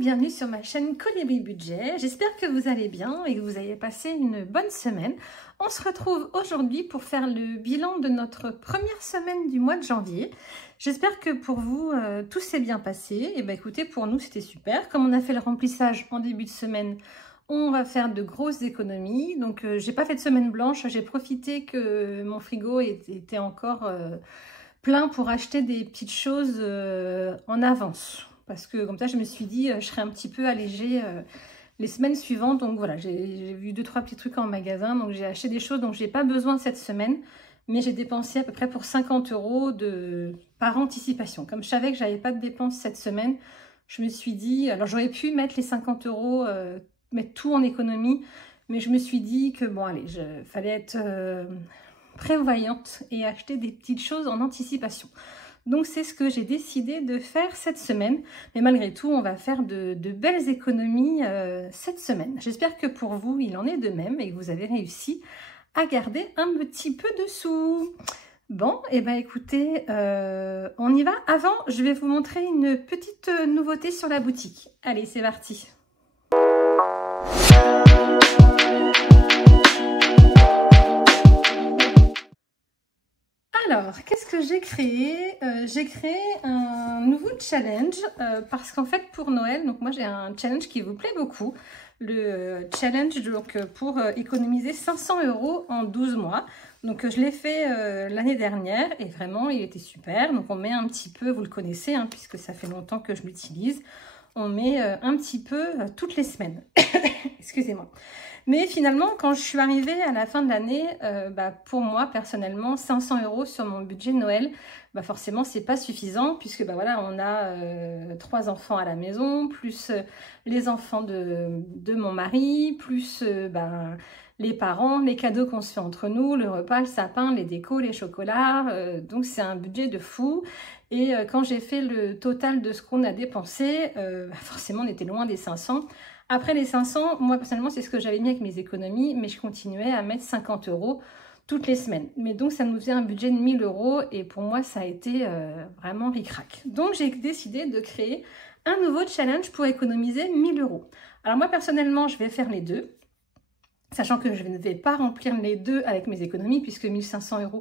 bienvenue sur ma chaîne Colibri Budget. J'espère que vous allez bien et que vous avez passé une bonne semaine. On se retrouve aujourd'hui pour faire le bilan de notre première semaine du mois de janvier. J'espère que pour vous, tout s'est bien passé. Et bien écoutez, pour nous c'était super. Comme on a fait le remplissage en début de semaine, on va faire de grosses économies. Donc j'ai pas fait de semaine blanche, j'ai profité que mon frigo était encore plein pour acheter des petites choses en avance. Parce que comme ça, je me suis dit, je serais un petit peu allégée les semaines suivantes. Donc voilà, j'ai vu 2-3 petits trucs en magasin. Donc j'ai acheté des choses dont je n'ai pas besoin cette semaine. Mais j'ai dépensé à peu près pour 50 € par anticipation. Comme je savais que je n'avais pas de dépenses cette semaine, je me suis dit... Alors j'aurais pu mettre les 50 €, mettre tout en économie. Mais je me suis dit que bon, allez, fallait être prévoyante et acheter des petites choses en anticipation. Donc c'est ce que j'ai décidé de faire cette semaine. Mais malgré tout, on va faire de belles économies cette semaine. J'espère que pour vous, il en est de même et que vous avez réussi à garder un petit peu de sous. Bon, et ben écoutez, on y va. Avant, je vais vous montrer une petite nouveauté sur la boutique. Allez, c'est parti. Alors, qu'est-ce que j'ai créé? J'ai créé un nouveau challenge parce qu'en fait pour Noël, donc moi j'ai un challenge qui vous plaît beaucoup. Le challenge donc, pour économiser 500 € en 12 mois. Donc je l'ai fait l'année dernière et vraiment il était super. Donc on met un petit peu, vous le connaissez hein, puisque ça fait longtemps que je l'utilise. On met un petit peu toutes les semaines. Excusez-moi. Mais finalement, quand je suis arrivée à la fin de l'année, pour moi, personnellement, 500 € sur mon budget Noël, forcément, c'est pas suffisant puisque voilà, on a 3 enfants à la maison, plus les enfants de mon mari, plus les parents, les cadeaux qu'on se fait entre nous, le repas, le sapin, les décos, les chocolats. Donc, c'est un budget de fou. Et quand j'ai fait le total de ce qu'on a dépensé, forcément, on était loin des 500. Après les 500, moi personnellement, c'est ce que j'avais mis avec mes économies, mais je continuais à mettre 50 € toutes les semaines. Mais donc, ça nous faisait un budget de 1000 € et pour moi, ça a été vraiment ric-rac. Donc, j'ai décidé de créer un nouveau challenge pour économiser 1000 €. Alors moi, personnellement, je vais faire les deux, sachant que je ne vais pas remplir les deux avec mes économies, puisque 1500 €,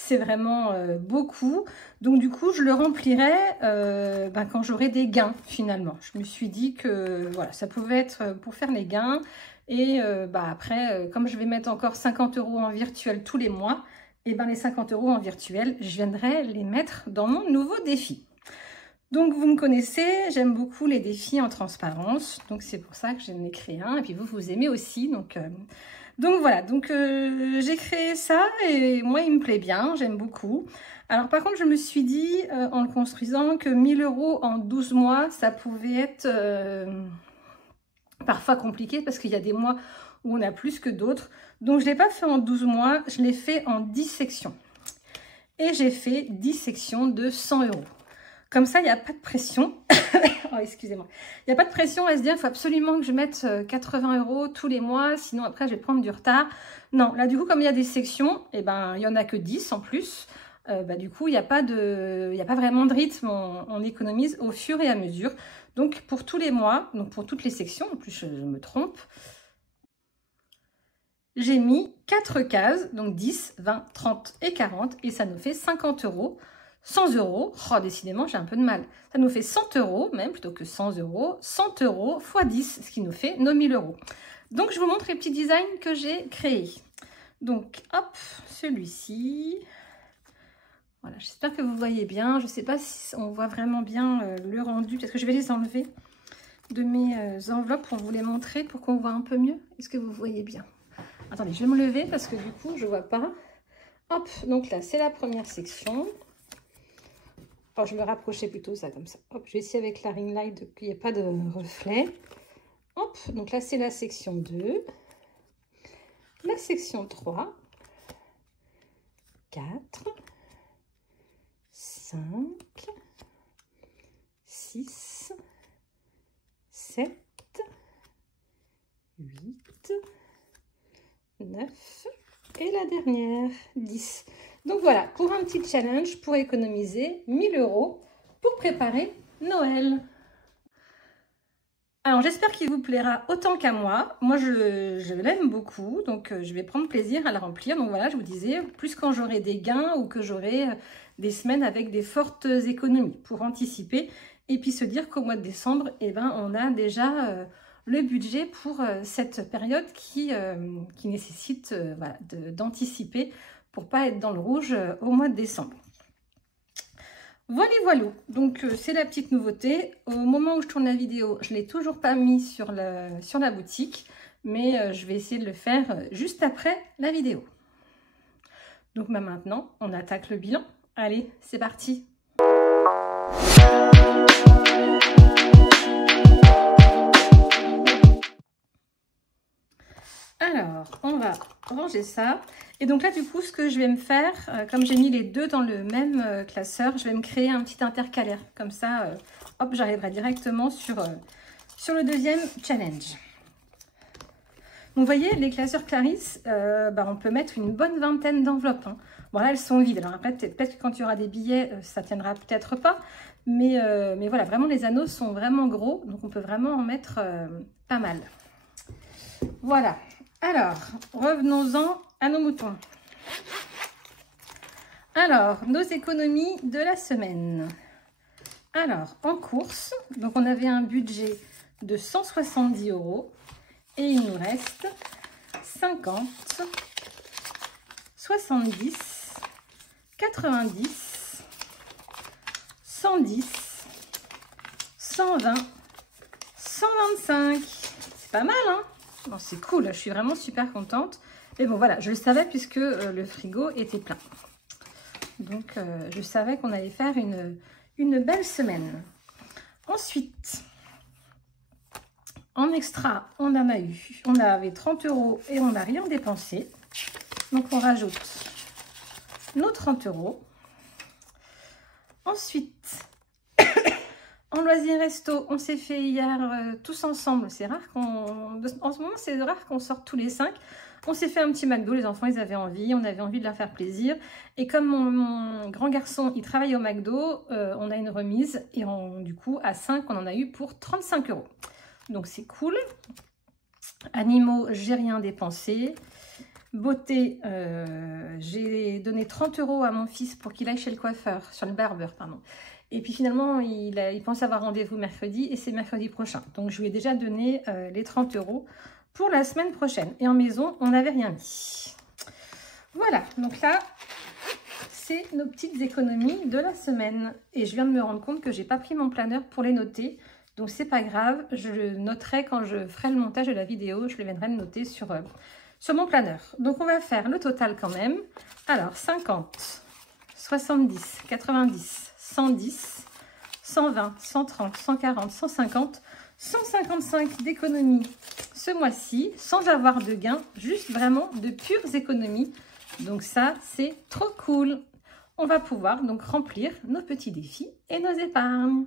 c'est vraiment beaucoup. Donc du coup, je le remplirai quand j'aurai des gains finalement. Je me suis dit que voilà, ça pouvait être pour faire les gains. Et après, comme je vais mettre encore 50 € en virtuel tous les mois, et les 50 € en virtuel, je viendrai les mettre dans mon nouveau défi. Donc vous me connaissez, j'aime beaucoup les défis en transparence. Donc c'est pour ça que j'en ai créé un. Et puis vous aimez aussi. Donc voilà, j'ai créé ça et moi il me plaît bien, j'aime beaucoup. Alors par contre je me suis dit en le construisant que 1000 € en 12 mois ça pouvait être parfois compliqué parce qu'il y a des mois où on a plus que d'autres. Donc je ne l'ai pas fait en 12 mois, je l'ai fait en 10 sections. Et j'ai fait 10 sections de 100 €. Comme ça, il n'y a pas de pression. Oh, excusez-moi. Il n'y a pas de pression à se dire, il faut absolument que je mette 80 € tous les mois, sinon après, je vais prendre du retard. Non, là, du coup, comme il y a des sections, il n'y en a que 10 en plus. Du coup, il n'y a pas vraiment de rythme. On économise au fur et à mesure. Donc, pour tous les mois, donc pour toutes les sections, en plus, je me trompe, j'ai mis 4 cases, donc 10, 20, 30 et 40, et ça nous fait 50 €. 100 €, oh décidément j'ai un peu de mal, ça nous fait 100 € même plutôt que 100 €, 100 € x 10, ce qui nous fait nos 1000 €. Donc je vous montre les petits designs que j'ai créés. Donc hop, celui-ci, voilà, j'espère que vous voyez bien, je ne sais pas si on voit vraiment bien le rendu, parce que je vais les enlever de mes enveloppes pour vous les montrer, pour qu'on voit un peu mieux. Est-ce que vous voyez bien? Attendez, je vais me lever parce que du coup je ne vois pas. Hop, donc là c'est la première section. Oh, je vais me rapprocher plutôt ça comme ça. Hop, je vais essayer avec la ring light qu'il n'y ait pas de reflet. Hop, donc là c'est la section 2. La section 3. 4. 5. 6. 7. 8. 9. Et la dernière, 10. Donc voilà, pour un petit challenge, pour économiser 1000 € pour préparer Noël. Alors j'espère qu'il vous plaira autant qu'à moi. Moi je l'aime beaucoup, donc je vais prendre plaisir à la remplir. Donc voilà, je vous disais, plus quand j'aurai des gains ou que j'aurai des semaines avec des fortes économies pour anticiper. Et puis se dire qu'au mois de décembre, eh ben, on a déjà le budget pour cette période qui nécessite voilà, d'anticiper pour pas être dans le rouge au mois de décembre. Voilà, voilà. Donc c'est la petite nouveauté. Au moment où je tourne la vidéo, je ne l'ai toujours pas mis sur la boutique, mais je vais essayer de le faire juste après la vidéo. Donc maintenant, on attaque le bilan. Allez, c'est parti. Alors, on va ranger ça. Et donc là, du coup, ce que je vais me faire, comme j'ai mis les deux dans le même classeur, je vais me créer un petit intercalaire. Comme ça, hop, j'arriverai directement sur le deuxième challenge. Donc, vous voyez, les classeurs Clarisse, on peut mettre une bonne vingtaine d'enveloppes. Hein. Bon, là, elles sont vides. Alors après, peut-être que quand il y aura des billets, ça tiendra peut-être pas. Mais voilà, vraiment, les anneaux sont vraiment gros. Donc, on peut vraiment en mettre pas mal. Voilà. Alors, revenons-en à nos moutons. Alors, nos économies de la semaine. Alors, en course, donc on avait un budget de 170 € et il nous reste 50, 70, 90, 110, 120, 125. C'est pas mal, hein? Bon, c'est cool, je suis vraiment super contente. Mais bon, voilà, je le savais puisque le frigo était plein. Donc, je savais qu'on allait faire une belle semaine. Ensuite, en extra, on en a eu. On avait 30 € et on n'a rien dépensé. Donc, on rajoute nos 30 €. Ensuite, en loisirs resto, on s'est fait hier tous ensemble. C'est rare en ce moment, c'est rare qu'on sorte tous les 5. On s'est fait un petit McDo, les enfants, ils avaient envie. On avait envie de leur faire plaisir. Et comme mon grand garçon, il travaille au McDo, on a une remise. Et du coup, à 5, on en a eu pour 35 €. Donc, c'est cool. Animaux, j'ai rien dépensé. Beauté, j'ai donné 30 € à mon fils pour qu'il aille chez le coiffeur, sur le barbeur, pardon. Et puis finalement, il pense avoir rendez-vous mercredi et c'est mercredi prochain. Donc, je lui ai déjà donné les 30 € pour la semaine prochaine. Et en maison, on n'avait rien mis. Voilà, donc là, c'est nos petites économies de la semaine. Et je viens de me rendre compte que j'ai pas pris mon planeur pour les noter. Donc, c'est pas grave. Je le noterai quand je ferai le montage de la vidéo. Je le viendrai de noter sur mon planeur. Donc, on va faire le total quand même. Alors, 50, 70, 90, 110, 120, 130, 140, 150, 155 d'économies ce mois-ci, sans avoir de gains, juste vraiment de pures économies. Donc ça, c'est trop cool. On va pouvoir donc remplir nos petits défis et nos épargnes.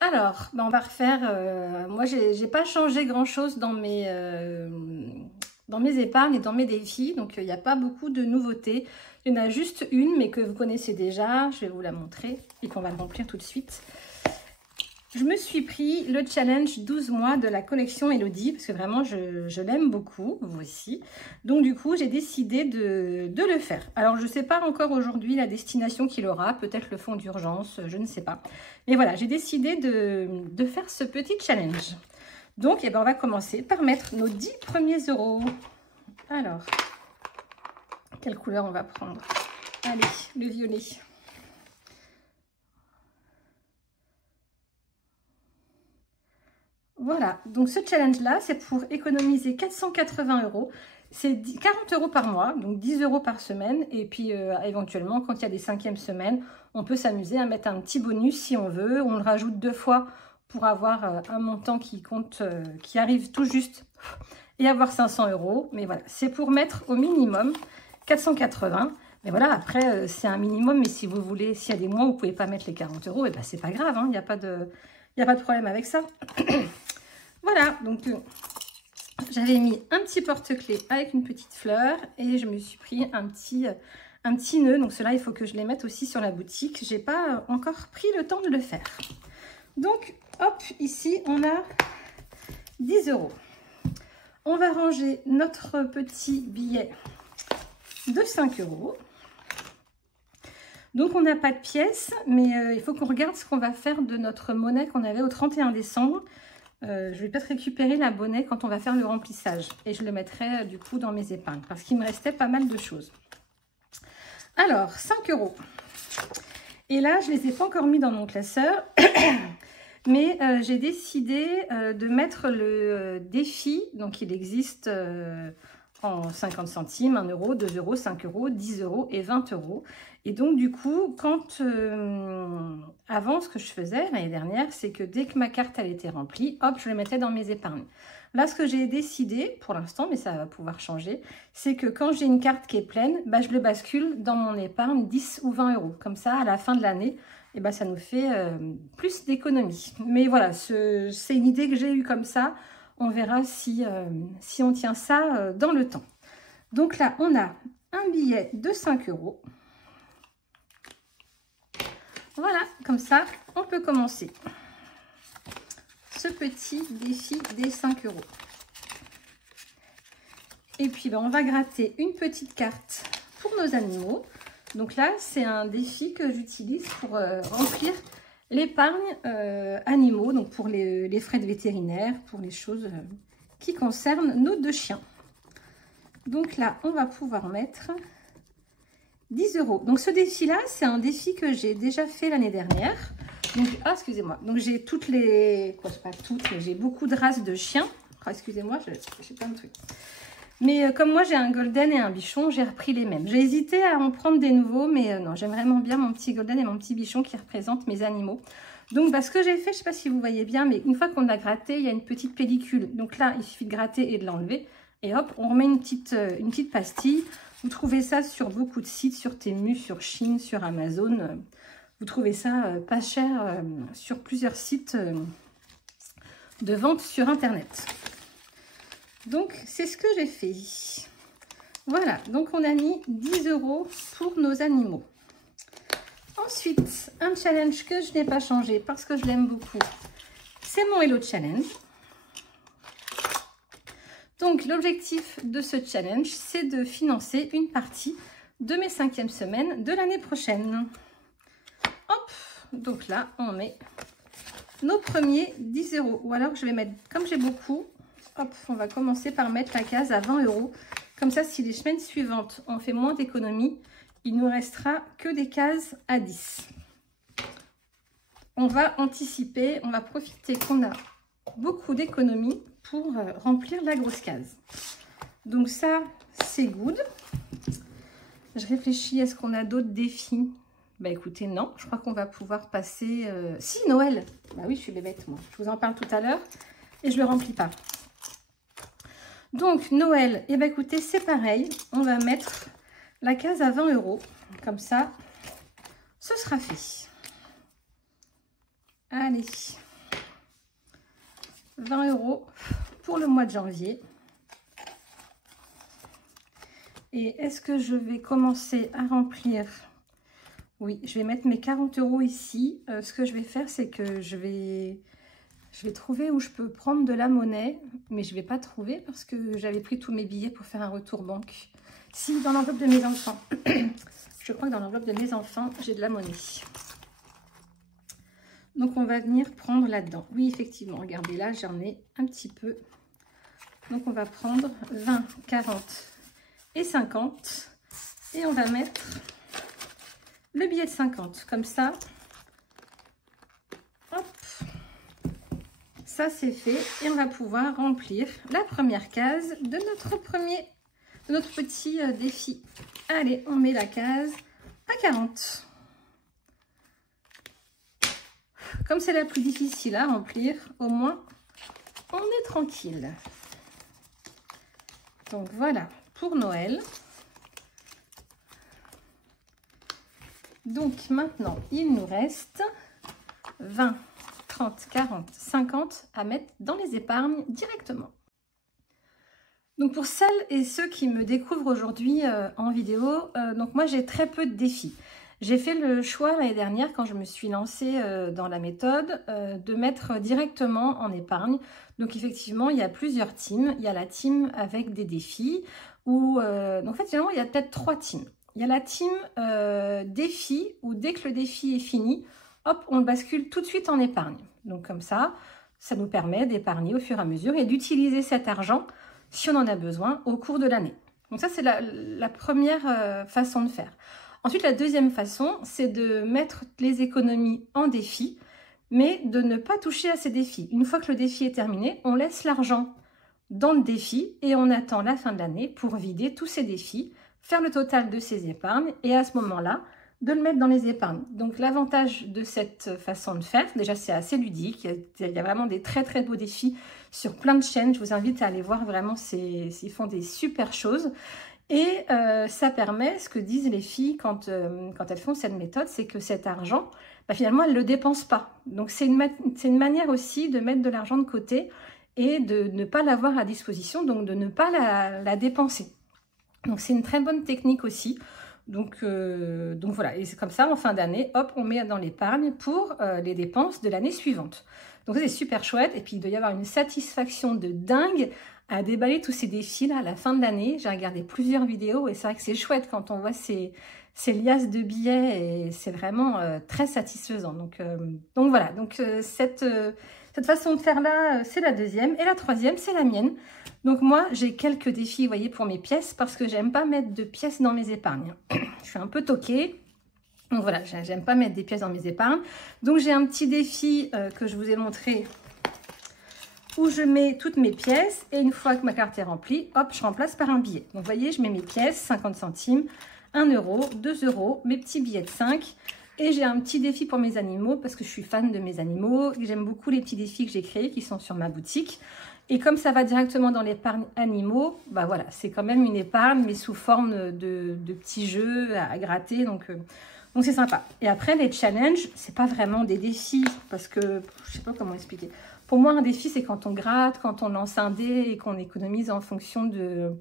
Alors, on va refaire. Moi, j'ai pas changé grand-chose dans mes épargnes et dans mes défis. Donc, il n'y a pas beaucoup de nouveautés. Il y en a juste une, mais que vous connaissez déjà. Je vais vous la montrer et qu'on va le remplir tout de suite. Je me suis pris le challenge 12 mois de la collection Elodie, parce que vraiment, je l'aime beaucoup, vous aussi. Donc, du coup, j'ai décidé de le faire. Alors, je ne sais pas encore aujourd'hui la destination qu'il aura, peut-être le fonds d'urgence, je ne sais pas. Mais voilà, j'ai décidé de faire ce petit challenge. Donc, on va commencer par mettre nos 10 premiers euros. Alors, quelle couleur on va prendre? Allez, le violet. Voilà, donc ce challenge-là, c'est pour économiser 480 €. C'est 40 € par mois, donc 10 € par semaine. Et puis, éventuellement, quand il y a des 5e semaines, on peut s'amuser à mettre un petit bonus si on veut. On le rajoute 2 fois pour avoir un montant qui compte, qui arrive tout juste et avoir 500 €. Mais voilà, c'est pour mettre au minimum 480. Mais voilà, après, c'est un minimum. Mais si vous voulez, s'il y a des mois où vous ne pouvez pas mettre les 40 €, et ben, c'est pas grave, hein, il n'y a pas de problème avec ça. Voilà, donc j'avais mis un petit porte-clés avec une petite fleur et je me suis pris un petit un petit nœud. Donc ceux-là, il faut que je les mette aussi sur la boutique. J'ai pas encore pris le temps de le faire. Donc, hop, ici, on a 10 €. On va ranger notre petit billet de 5 €. Donc, on n'a pas de pièces, mais il faut qu'on regarde ce qu'on va faire de notre monnaie qu'on avait au 31 décembre. Je vais peut-être récupérer la monnaie quand on va faire le remplissage. Et je le mettrai du coup dans mes épargnes parce qu'il me restait pas mal de choses. Alors, 5 €. Et là, je ne les ai pas encore mis dans mon classeur. Mais j'ai décidé de mettre le défi. Donc, il existe en 50 centimes, 1 €, 2 €, 5 €, 10 € et 20 €. Et donc, du coup, quand avant, ce que je faisais l'année dernière, c'est que dès que ma carte elle était remplie, hop, je le mettais dans mes épargnes. Là, ce que j'ai décidé, pour l'instant, mais ça va pouvoir changer, c'est que quand j'ai une carte qui est pleine, bah, je le bascule dans mon épargne 10 ou 20 €. Comme ça, à la fin de l'année, eh ben, ça nous fait plus d'économies. Mais voilà, c'est une idée que j'ai eue comme ça. On verra si on tient ça dans le temps. Donc là, on a un billet de 5 €. Voilà, comme ça, on peut commencer ce petit défi des 5 €. Et puis, ben, on va gratter une petite carte pour nos animaux. Donc là, c'est un défi que j'utilise pour remplir l'épargne animaux, donc pour les frais de vétérinaire, pour les choses qui concernent nos 2 chiens. Donc là, on va pouvoir mettre 10 €. Donc ce défi-là, c'est un défi que j'ai déjà fait l'année dernière. Donc, ah, excusez-moi. Donc j'ai toutes les... Quoi, pas toutes, mais j'ai beaucoup de races de chiens. Ah, excusez-moi, j'ai plein de trucs. Mais comme moi, j'ai un golden et un bichon, j'ai repris les mêmes. J'ai hésité à en prendre des nouveaux, mais non, j'aime vraiment bien mon petit golden et mon petit bichon qui représentent mes animaux. Donc, bah, ce que j'ai fait, je ne sais pas si vous voyez bien, mais une fois qu'on a gratté, il y a une petite pellicule. Donc là, il suffit de gratter et de l'enlever. Et hop, on remet une petite pastille. Vous trouvez ça sur beaucoup de sites, sur Temu, sur Shein, sur Amazon. Vous trouvez ça pas cher sur plusieurs sites de vente sur Internet. Donc, c'est ce que j'ai fait. Voilà, donc on a mis 10 € pour nos animaux. Ensuite, un challenge que je n'ai pas changé parce que je l'aime beaucoup, c'est mon Hello Challenge. Donc, l'objectif de ce challenge, c'est de financer une partie de mes 5e semaines de l'année prochaine. Hop, donc là, on met nos premiers 10 €. Ou alors, je vais mettre, comme j'ai beaucoup, hop, on va commencer par mettre la case à 20 €. Comme ça, si les semaines suivantes, on fait moins d'économies, il nous restera que des cases à 10. On va anticiper, on va profiter qu'on a beaucoup d'économies pour remplir la grosse case. Donc ça, c'est good. Je réfléchis, est-ce qu'on a d'autres défis? Bah écoutez, non, je crois qu'on va pouvoir passer... Si, Noël. Bah oui, je suis bébête, moi. Je vous en parle tout à l'heure et je ne le remplis pas. Donc, Noël, et bah écoutez, c'est pareil. On va mettre la case à 20 €. Comme ça, ce sera fait. Allez. 20 € pour le mois de janvier. Et est-ce que je vais commencer à remplir? Oui, je vais mettre mes 40 € ici. Ce que je vais faire, c'est que je vais trouver où je peux prendre de la monnaie. Mais je ne vais pas trouver parce que j'avais pris tous mes billets pour faire un retour banque. Si, dans l'enveloppe de mes enfants. Je crois que dans l'enveloppe de mes enfants, j'ai de la monnaie. Donc, on va venir prendre là-dedans. Oui, effectivement, regardez là, j'en ai un petit peu. Donc, on va prendre 20, 40 et 50. Et on va mettre le billet de 50. Comme ça, hop, ça c'est fait. Et on va pouvoir remplir la première case de notre petit défi. Allez, on met la case à 40. Comme c'est la plus difficile à remplir, au moins, on est tranquille. Donc voilà, pour Noël. Donc maintenant, il nous reste 20, 30, 40, 50 à mettre dans les épargnes directement. Donc pour celles et ceux qui me découvrent aujourd'hui en vidéo, donc moi j'ai très peu de défis. J'ai fait le choix l'année dernière, quand je me suis lancée dans la méthode, de mettre directement en épargne. Donc effectivement, il y a plusieurs teams. Il y a la team avec des défis, donc en fait, finalement, il y a peut-être 3 teams. Il y a la team défi, où dès que le défi est fini, hop, on le bascule tout de suite en épargne. Donc comme ça nous permet d'épargner au fur et à mesure et d'utiliser cet argent, si on en a besoin, au cours de l'année. Donc ça, c'est la première façon de faire. Ensuite, la deuxième façon, c'est de mettre les économies en défi, mais de ne pas toucher à ces défis. Une fois que le défi est terminé, on laisse l'argent dans le défi et on attend la fin de l'année pour vider tous ces défis, faire le total de ces épargnes et à ce moment-là, de le mettre dans les épargnes. Donc l'avantage de cette façon de faire, déjà c'est assez ludique, il y a vraiment des très très beaux défis sur plein de chaînes, je vous invite à aller voir, vraiment ils font des super choses. Et ça permet, ce que disent les filles quand elles font cette méthode, c'est que cet argent, finalement, elles ne le dépensent pas. Donc c'est une manière aussi de mettre de l'argent de côté et de ne pas l'avoir à disposition, donc de ne pas la dépenser. Donc c'est une très bonne technique aussi. Donc voilà, et c'est comme ça, en fin d'année, hop, on met dans l'épargne pour les dépenses de l'année suivante. Donc ça, c'est super chouette. Et puis, il doit y avoir une satisfaction de dingue à déballer tous ces défis-là à la fin de l'année. J'ai regardé plusieurs vidéos et c'est vrai que c'est chouette quand on voit ces liasses de billets et c'est vraiment très satisfaisant. Donc voilà, cette façon de faire là, c'est la deuxième. Et la troisième, c'est la mienne. Donc moi, j'ai quelques défis, vous voyez, pour mes pièces parce que j'aime pas mettre de pièces dans mes épargnes. Je suis un peu toquée. Donc voilà, j'aime pas mettre des pièces dans mes épargnes. Donc j'ai un petit défi que je vous ai montré où je mets toutes mes pièces et une fois que ma carte est remplie, hop, je remplace par un billet. Donc vous voyez, je mets mes pièces, 50 centimes, 1 euro, 2 euros, mes petits billets de 5. Et j'ai un petit défi pour mes animaux parce que je suis fan de mes animaux. J'aime beaucoup les petits défis que j'ai créés qui sont sur ma boutique. Et comme ça va directement dans l'épargne animaux, voilà, c'est quand même une épargne mais sous forme de petits jeux à gratter. Donc c'est sympa. Et après, les challenges, c'est pas vraiment des défis parce que, je sais pas comment expliquer. Pour moi, un défi, c'est quand on gratte, quand on lance un dé et qu'on économise en fonction de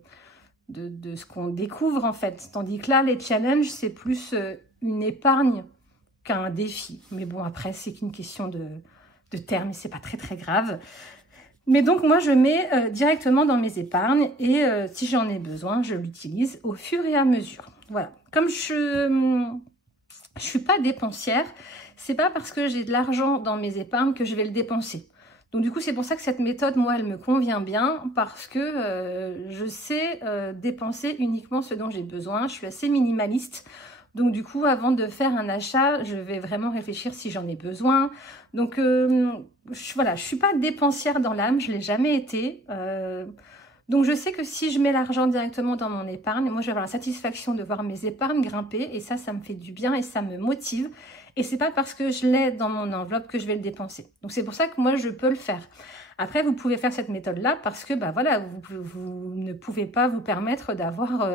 ce qu'on découvre en fait. Tandis que là, les challenges, c'est plus une épargne qu'un défi. Mais bon, après, c'est qu'une question de termes et c'est pas très très grave. Mais donc, moi, je mets directement dans mes épargnes et si j'en ai besoin, je l'utilise au fur et à mesure. Voilà. Comme je suis pas dépensière, c'est pas parce que j'ai de l'argent dans mes épargnes que je vais le dépenser. Donc du coup, c'est pour ça que cette méthode, moi, elle me convient bien parce que je sais dépenser uniquement ce dont j'ai besoin. Je suis assez minimaliste. Donc du coup, avant de faire un achat, je vais vraiment réfléchir si j'en ai besoin. Donc voilà, je suis pas dépensière dans l'âme, je l'ai jamais été. Donc je sais que si je mets l'argent directement dans mon épargne, moi je vais avoir la satisfaction de voir mes épargnes grimper et ça me fait du bien et ça me motive. Et c'est pas parce que je l'ai dans mon enveloppe que je vais le dépenser. Donc c'est pour ça que moi je peux le faire. Après vous pouvez faire cette méthode là parce que voilà, vous ne pouvez pas vous permettre d'avoir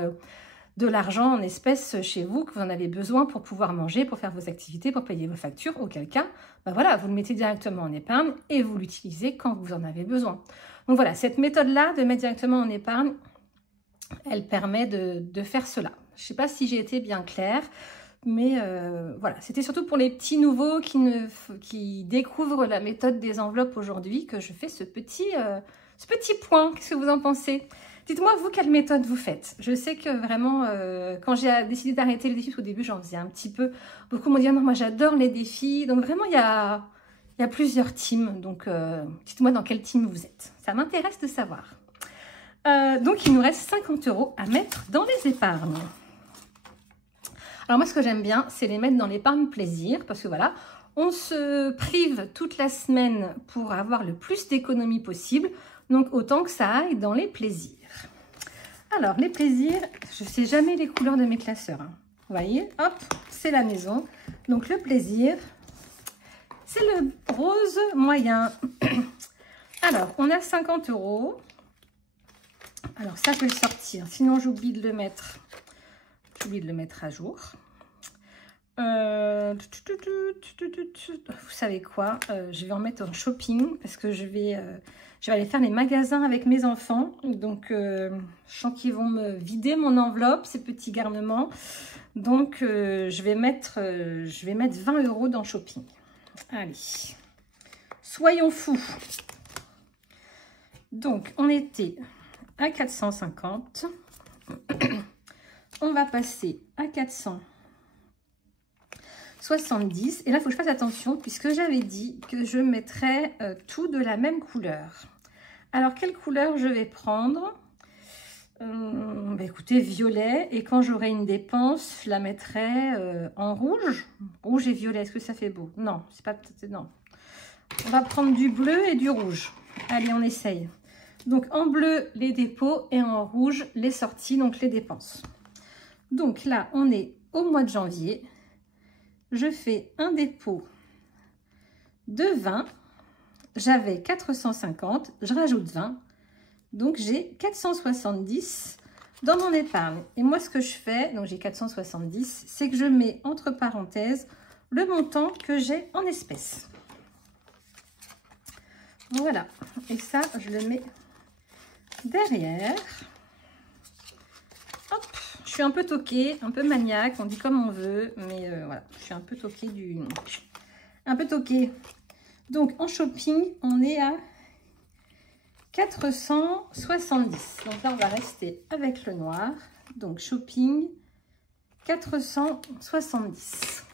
de l'argent en espèces chez vous, que vous en avez besoin pour pouvoir manger, pour faire vos activités, pour payer vos factures, auquel cas, voilà, vous le mettez directement en épargne et vous l'utilisez quand vous en avez besoin. Donc voilà, cette méthode-là de mettre directement en épargne, elle permet de faire cela. Je ne sais pas si j'ai été bien claire, mais voilà, c'était surtout pour les petits nouveaux qui découvrent la méthode des enveloppes aujourd'hui que je fais ce petit point. Qu'est-ce que vous en pensez ? Dites-moi, vous, quelle méthode vous faites? Je sais que vraiment, quand j'ai décidé d'arrêter les défis, au début, j'en faisais un petit peu. Beaucoup m'ont dit, ah non, moi, j'adore les défis. Donc, vraiment, il y a plusieurs teams. Donc, dites-moi dans quel team vous êtes. Ça m'intéresse de savoir. Donc, il nous reste 50 € à mettre dans les épargnes. Alors, moi, ce que j'aime bien, c'est les mettre dans l'épargne plaisir. Parce que, voilà, on se prive toute la semaine pour avoir le plus d'économies possible. Donc, autant que ça aille dans les plaisirs. Alors, les plaisirs, je ne sais jamais les couleurs de mes classeurs. Hein. Vous voyez, hop, c'est la maison. Donc, le plaisir, c'est le rose moyen. Alors, on a 50 €. Alors, ça, je vais le sortir. Sinon, j'oublie de le mettre. J'oublie de le mettre à jour. Vous savez quoi, je vais en mettre en shopping parce que je vais Je vais aller faire les magasins avec mes enfants. Donc, je sens qu'ils vont me vider mon enveloppe, ces petits garnements. Donc, je vais mettre 20 € dans shopping. Allez, soyons fous. Donc, on était à 450. On va passer à 470. Et là, il faut que je fasse attention puisque j'avais dit que je mettrais tout de la même couleur. Alors, quelle couleur je vais prendre? Écoutez, violet. Et quand j'aurai une dépense, je la mettrai en rouge. Rouge et violet, est-ce que ça fait beau? Non, c'est pas... Non. On va prendre du bleu et du rouge. Allez, on essaye. Donc, en bleu, les dépôts et en rouge, les sorties, donc les dépenses. Donc là, on est au mois de janvier. Je fais un dépôt de 20. J'avais 450, je rajoute 20. Donc, j'ai 470 dans mon épargne. Et moi, ce que je fais, donc j'ai 470, c'est que je mets entre parenthèses le montant que j'ai en espèces. Voilà. Et ça, je le mets derrière. Hop. Je suis un peu toquée, un peu maniaque, on dit comme on veut, mais voilà, je suis un peu toquée Donc, en shopping, on est à 470. Donc là, on va rester avec le noir. Donc, shopping, 470.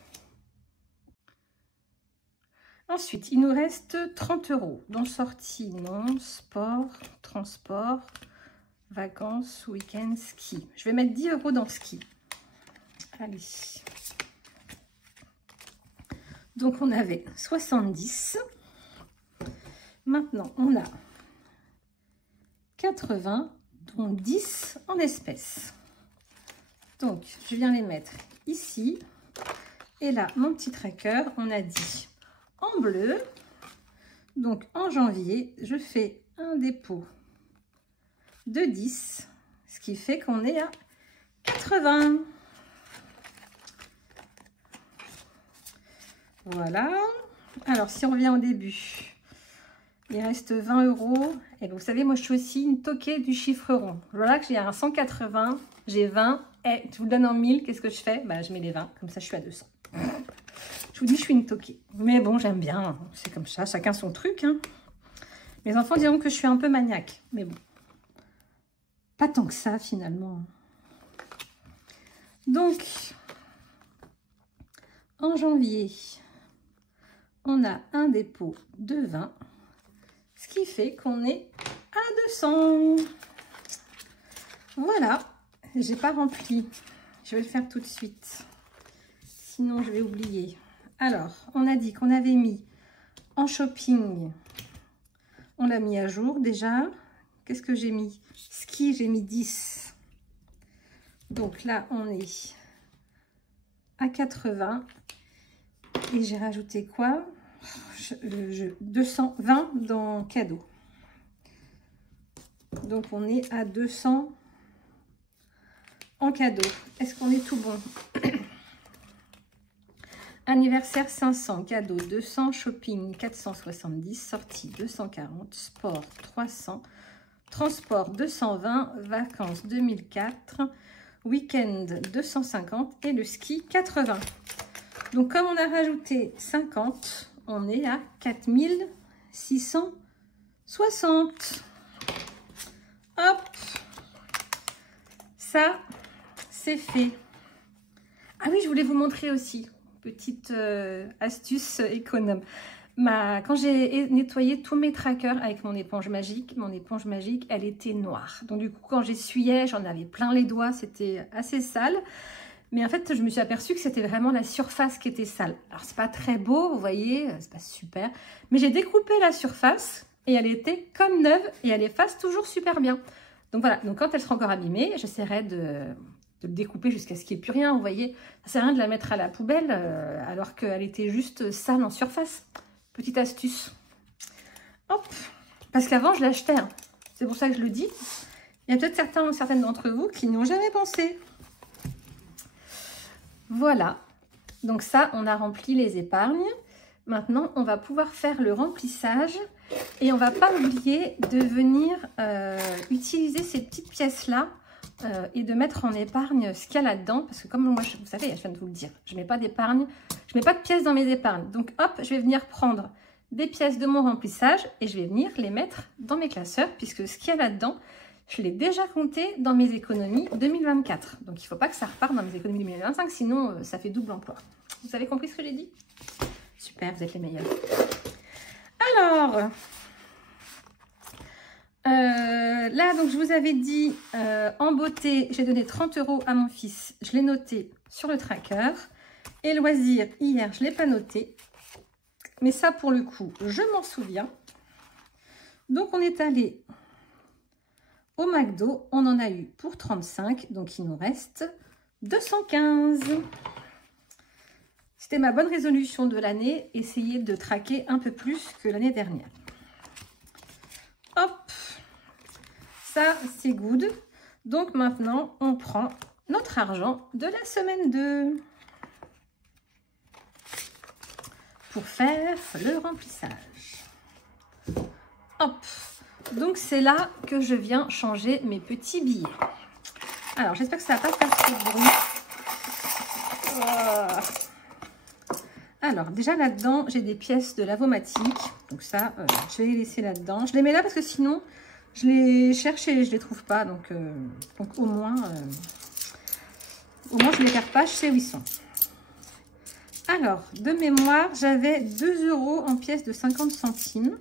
Ensuite, il nous reste 30 €. Dans sortie, non, sport, transport, vacances, week-end, ski. Je vais mettre 10 € dans ski. Allez. Donc, on avait 70. Maintenant, on a 80, dont 10 en espèces. Donc, je viens les mettre ici. Et là, mon petit tracker, on a dit en bleu. Donc, en janvier, je fais un dépôt de 10, ce qui fait qu'on est à 80. Voilà. Alors, si on revient au début, il reste 20 €. Et vous savez, moi, je suis aussi une toquée du chiffre rond. Voilà que j'ai un 180, j'ai 20. Et je vous le donne en 1000, qu'est-ce que je fais? Bah, je mets les 20, comme ça, je suis à 200. Je vous dis, je suis une toquée. Mais bon, j'aime bien. C'est comme ça, chacun son truc. Hein. Mes enfants diront que je suis un peu maniaque. Mais bon, pas tant que ça, finalement. Donc, en janvier, on a un dépôt de 20. Ce qui fait qu'on est à 200. Voilà. J'ai pas rempli. Je vais le faire tout de suite. Sinon, je vais oublier. Alors, on a dit qu'on avait mis en shopping. On l'a mis à jour déjà. Qu'est-ce que j'ai mis? Ski, j'ai mis 10. Donc là, on est à 80. Et j'ai rajouté quoi? 220 dans cadeau. Donc, on est à 200 en cadeau. Est-ce qu'on est tout bon? Anniversaire 500, cadeau 200, shopping 470, sortie 240, sport 300, transport 220, vacances 2004, week-end 250 et le ski 80. Donc comme on a rajouté 50, on est à 4660. Hop, ça c'est fait. Ah oui, je voulais vous montrer aussi. Petite astuce économe. Quand j'ai nettoyé tous mes trackers avec mon éponge magique, elle était noire. Donc du coup, quand j'essuyais, j'en avais plein les doigts, c'était assez sale. Mais en fait, je me suis aperçue que c'était vraiment la surface qui était sale. Alors, c'est pas très beau, vous voyez, c'est pas super. Mais j'ai découpé la surface et elle était comme neuve et elle efface toujours super bien. Donc voilà, donc quand elle sera encore abîmée, j'essaierai de le découper jusqu'à ce qu'il n'y ait plus rien, vous voyez. Ça sert à rien de la mettre à la poubelle alors qu'elle était juste sale en surface. Petite astuce. Hop, parce qu'avant je l'achetais. Hein. C'est pour ça que je le dis. Il y a peut-être certaines d'entre vous qui n'y ont jamais pensé. Voilà. Donc ça, on a rempli les épargnes. Maintenant, on va pouvoir faire le remplissage et on va pas oublier de venir utiliser ces petites pièces-là et de mettre en épargne ce qu'il y a là-dedans. Parce que comme moi, vous savez, je viens de vous le dire, je ne mets pas d'épargne, je ne mets pas de pièces dans mes épargnes. Donc hop, je vais venir prendre des pièces de mon remplissage et je vais venir les mettre dans mes classeurs puisque ce qu'il y a là-dedans, je l'ai déjà compté dans mes économies 2024. Donc il ne faut pas que ça reparte dans mes économies 2025, sinon ça fait double emploi. Vous avez compris ce que j'ai dit? Super, vous êtes les meilleurs. Alors, là, donc je vous avais dit, en beauté, j'ai donné 30 € à mon fils. Je l'ai noté sur le tracker. Et loisirs, hier, je ne l'ai pas noté. Mais ça, pour le coup, je m'en souviens. Donc, on est allé au McDo. On en a eu pour 35. Donc, il nous reste 215. C'était ma bonne résolution de l'année, essayer de traquer un peu plus que l'année dernière. Hop, ça c'est good. Donc maintenant, on prend notre argent de la semaine 2 pour faire le remplissage. Hop, donc c'est là que je viens changer mes petits billets. Alors, j'espère que ça ne va pas faire trop de bruit. Alors, déjà là-dedans, j'ai des pièces de Lavomatic. Donc ça, je vais les laisser là-dedans. Je les mets là parce que sinon, je les cherche et je les trouve pas. Donc au moins, je ne les perds pas. Je sais où ils sont. Alors, de mémoire, j'avais 2 € en pièces de 50 centimes.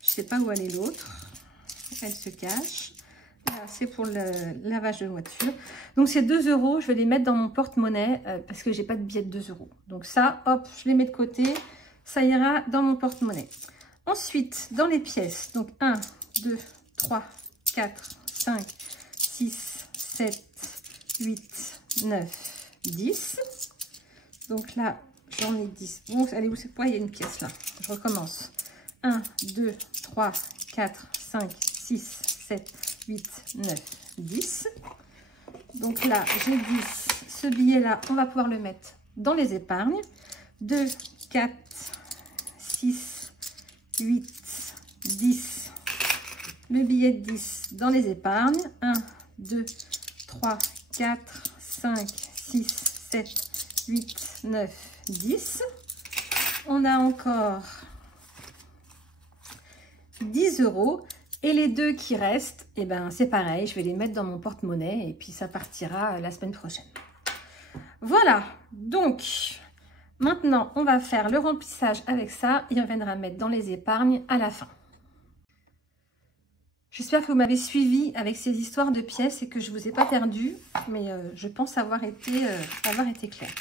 Je ne sais pas où elle est l'autre. Elle se cache. C'est pour le lavage de voiture. Donc, ces 2 €, je vais les mettre dans mon porte-monnaie parce que j'ai pas de billets de 2 €. Donc, ça, hop, je les mets de côté. Ça ira dans mon porte-monnaie. Ensuite, dans les pièces, donc 1, 2, 3, 4, 5, 6, 7, 8, 9, 10. Donc là, j'en ai 10. Bon, allez, où c'est quoi? Il y a une pièce là. Je recommence. 1, 2, 3, 4, 5, 6, 7, 8, 9, 10. Donc là, j'ai 10. Ce billet-là, on va pouvoir le mettre dans les épargnes. 2, 4, 6, 8, 10. Le billet de 10 dans les épargnes. 1, 2, 3, 4, 5, 6, 7, 8, 9, 10. On a encore 10 €. Et les 2 qui restent, eh ben, c'est pareil, je vais les mettre dans mon porte-monnaie et puis ça partira la semaine prochaine. Voilà, donc maintenant on va faire le remplissage avec ça et on viendra mettre dans les épargnes à la fin. J'espère que vous m'avez suivi avec ces histoires de pièces et que je ne vous ai pas perdu, mais je pense avoir été claire.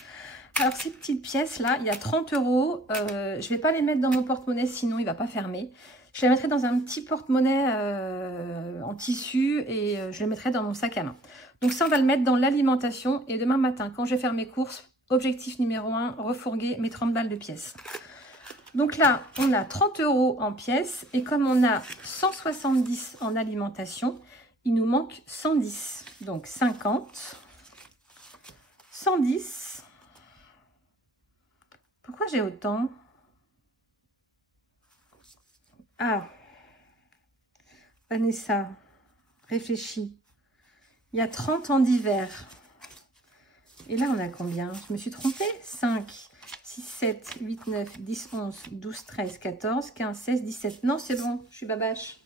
Alors ces petites pièces là, il y a 30 €, je ne vais pas les mettre dans mon porte-monnaie sinon il ne va pas fermer. Je les mettrai dans un petit porte-monnaie en tissu et je les mettrai dans mon sac à main. Donc ça, on va le mettre dans l'alimentation. Et demain matin, quand je vais faire mes courses, objectif numéro 1, refourguer mes 30 balles de pièces. Donc là, on a 30 € en pièces. Et comme on a 170 en alimentation, il nous manque 110. Donc 50, 110. Pourquoi j'ai autant ? Ah, Vanessa, réfléchis. Il y a 30 en d'hiver. Et là, on a combien? Je me suis trompée. 5, 6, 7, 8, 9, 10, 11, 12, 13, 14, 15, 16, 17. Non, c'est bon, je suis babache.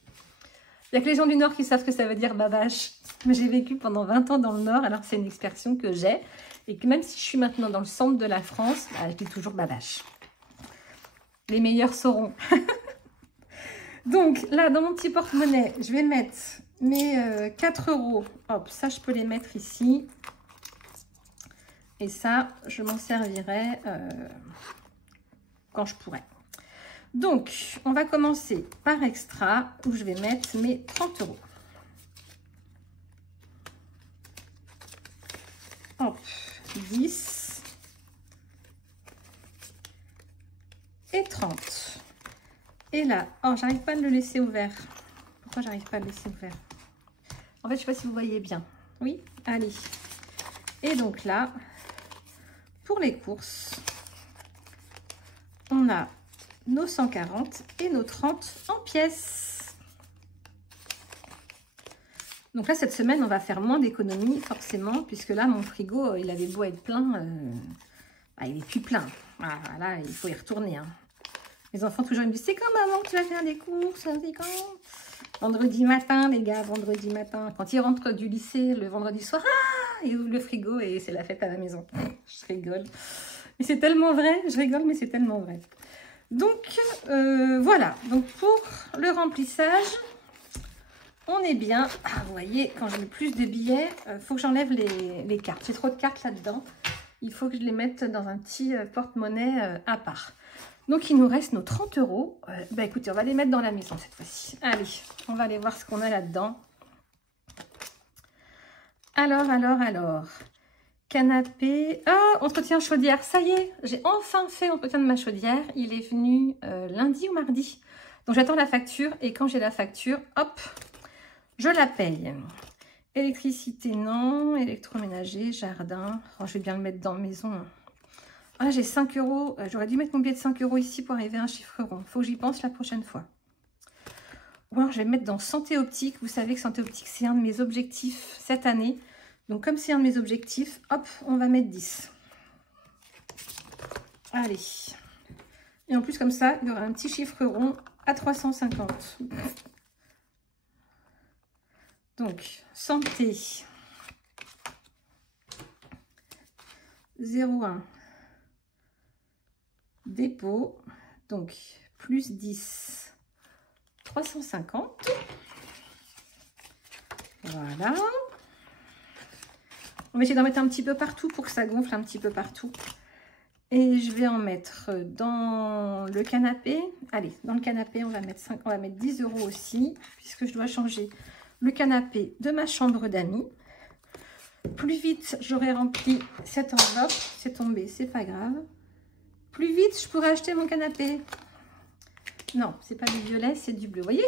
Il n'y a que les gens du Nord qui savent ce que ça veut dire babache. Mais j'ai vécu pendant 20 ans dans le Nord, alors c'est une expression que j'ai. Et que même si je suis maintenant dans le centre de la France, bah, je dis toujours babache. Les meilleurs sauront. Donc là, dans mon petit porte-monnaie, je vais mettre mes 4 €. Hop, ça, je peux les mettre ici. Et ça, je m'en servirai quand je pourrai. Donc, on va commencer par extra, où je vais mettre mes 30 €. Hop, 10 et 30. Et là, oh, j'arrive pas à le laisser ouvert. Pourquoi j'arrive pas à le laisser ouvert? En fait, je sais pas si vous voyez bien. Oui, allez. Et donc là, pour les courses, on a nos 140 et nos 30 en pièces. Donc là, cette semaine, on va faire moins d'économies, forcément, puisque là, mon frigo, il avait beau être plein, il est plus plein. Voilà, là, il faut y retourner. Hein. Les enfants, toujours, ils me disent, c'est quand, maman, que tu vas faire des courses? C'est quand? Vendredi matin, les gars, vendredi matin. Quand ils rentrent du lycée, le vendredi soir, ils ouvrent le frigo et c'est la fête à la maison. Je rigole. Mais c'est tellement vrai, je rigole, mais c'est tellement vrai. Donc, voilà. Donc, pour le remplissage, on est bien. Ah, vous voyez, quand j'ai le plus de billets, il faut que j'enlève les cartes. J'ai trop de cartes là-dedans. Il faut que je les mette dans un petit porte-monnaie à part. Donc, il nous reste nos 30 €. Bah, écoutez, on va les mettre dans la maison cette fois-ci. Allez, on va aller voir ce qu'on a là-dedans. Alors. Canapé. Ah, entretien chaudière. Ça y est, j'ai enfin fait l'entretien de ma chaudière. Il est venu lundi ou mardi. Donc, j'attends la facture. Et quand j'ai la facture, hop, je la paye. Électricité, non. Électroménager, jardin. Oh, je vais bien le mettre dans la maison. Ah, j'ai 5 €. J'aurais dû mettre mon billet de 5 € ici pour arriver à un chiffre rond. Il faut que j'y pense la prochaine fois. Ou alors, je vais mettre dans santé optique. Vous savez que santé optique, c'est un de mes objectifs cette année. Donc, comme c'est un de mes objectifs, hop, on va mettre 10. Allez. Et en plus, comme ça, il y aura un petit chiffre rond à 350. Donc, santé. 0,1. Dépôt. Donc, plus 10. 350. Voilà. On va essayer d'en mettre un petit peu partout pour que ça gonfle un petit peu partout. Et je vais en mettre dans le canapé. Allez, dans le canapé, on va mettre 10 € aussi, puisque je dois changer le canapé de ma chambre d'amis. Plus vite, j'aurai rempli cette enveloppe. C'est tombé, c'est pas grave. Plus vite, je pourrai acheter mon canapé. Non, c'est pas du violet, c'est du bleu. Vous voyez,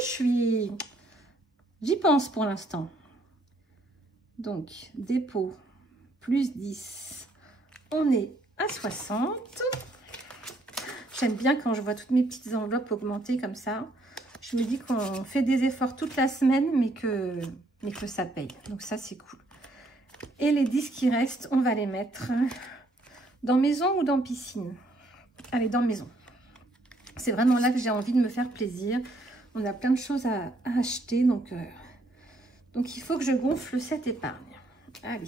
j'y pense pour l'instant. Donc, dépôt, plus 10. On est à 60. J'aime bien quand je vois toutes mes petites enveloppes augmenter comme ça. Je me dis qu'on fait des efforts toute la semaine, mais que ça paye. Donc ça, c'est cool. Et les 10 qui restent, on va les mettre dans maison ou dans piscine. Allez, dans maison. C'est vraiment là que j'ai envie de me faire plaisir. On a plein de choses à acheter, donc il faut que je gonfle cette épargne. Allez.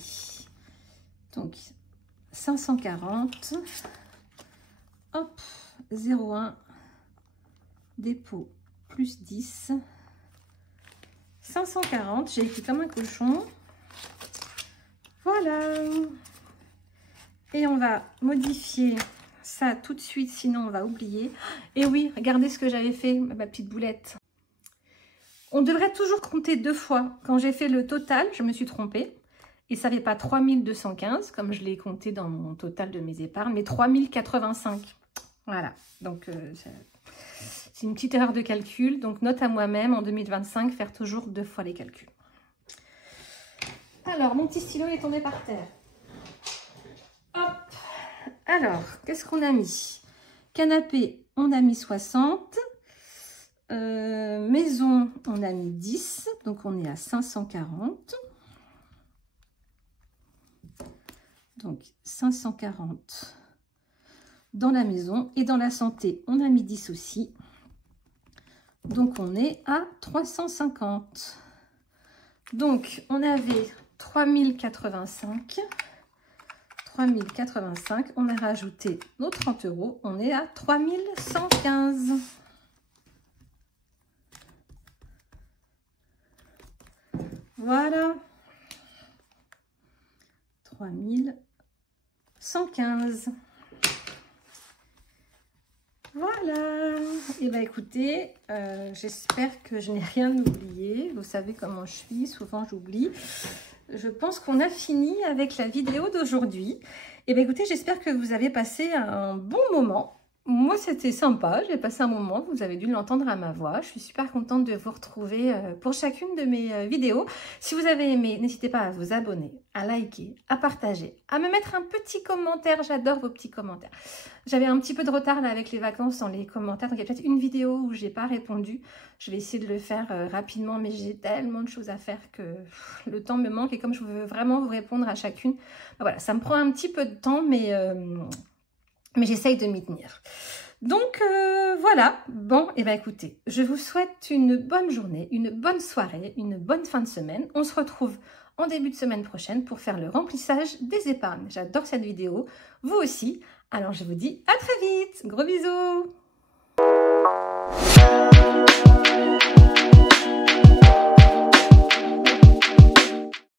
Donc, 540. Hop, 0,1. Dépôt, plus 10. 540. J'ai écrit comme un cochon. Voilà. Et on va modifier ça tout de suite, sinon on va oublier. Et oui, regardez ce que j'avais fait, ma petite boulette. On devrait toujours compter 2 fois. Quand j'ai fait le total, je me suis trompée. Et ça n'est pas 3215, comme je l'ai compté dans mon total de mes épargnes, mais 3085. Voilà, donc c'est une petite erreur de calcul. Donc note à moi-même, en 2025, faire toujours 2 fois les calculs. Alors, mon petit stylo est tombé par terre. Hop. Alors, qu'est-ce qu'on a mis? Canapé, on a mis 60. Maison, on a mis 10. Donc, on est à 540. Donc, 540 dans la maison. Et dans la santé, on a mis 10 aussi. Donc, on est à 350. Donc, on avait 3085. 3085. On a rajouté nos 30 €. On est à 3115. Voilà. 3115. Voilà. Et bien écoutez, j'espère que je n'ai rien oublié. Vous savez comment je suis, souvent j'oublie. Je pense qu'on a fini avec la vidéo d'aujourd'hui. Et bien écoutez, j'espère que vous avez passé un bon moment. moi, c'était sympa, j'ai passé un moment, vous avez dû l'entendre à ma voix. Je suis super contente de vous retrouver pour chacune de mes vidéos. Si vous avez aimé, n'hésitez pas à vous abonner, à liker, à partager, à me mettre un petit commentaire. J'adore vos petits commentaires. J'avais un petit peu de retard là avec les vacances dans les commentaires, donc il y a peut-être une vidéo où j'ai pas répondu. Je vais essayer de le faire rapidement, mais j'ai tellement de choses à faire que le temps me manque. Et comme je veux vraiment vous répondre à chacune, ben voilà, ça me prend un petit peu de temps, mais j'essaye de m'y tenir. Donc voilà, bon, et ben écoutez, je vous souhaite une bonne journée, une bonne soirée, une bonne fin de semaine. On se retrouve en début de semaine prochaine pour faire le remplissage des épargnes. J'adore cette vidéo, vous aussi. Alors je vous dis à très vite, gros bisous!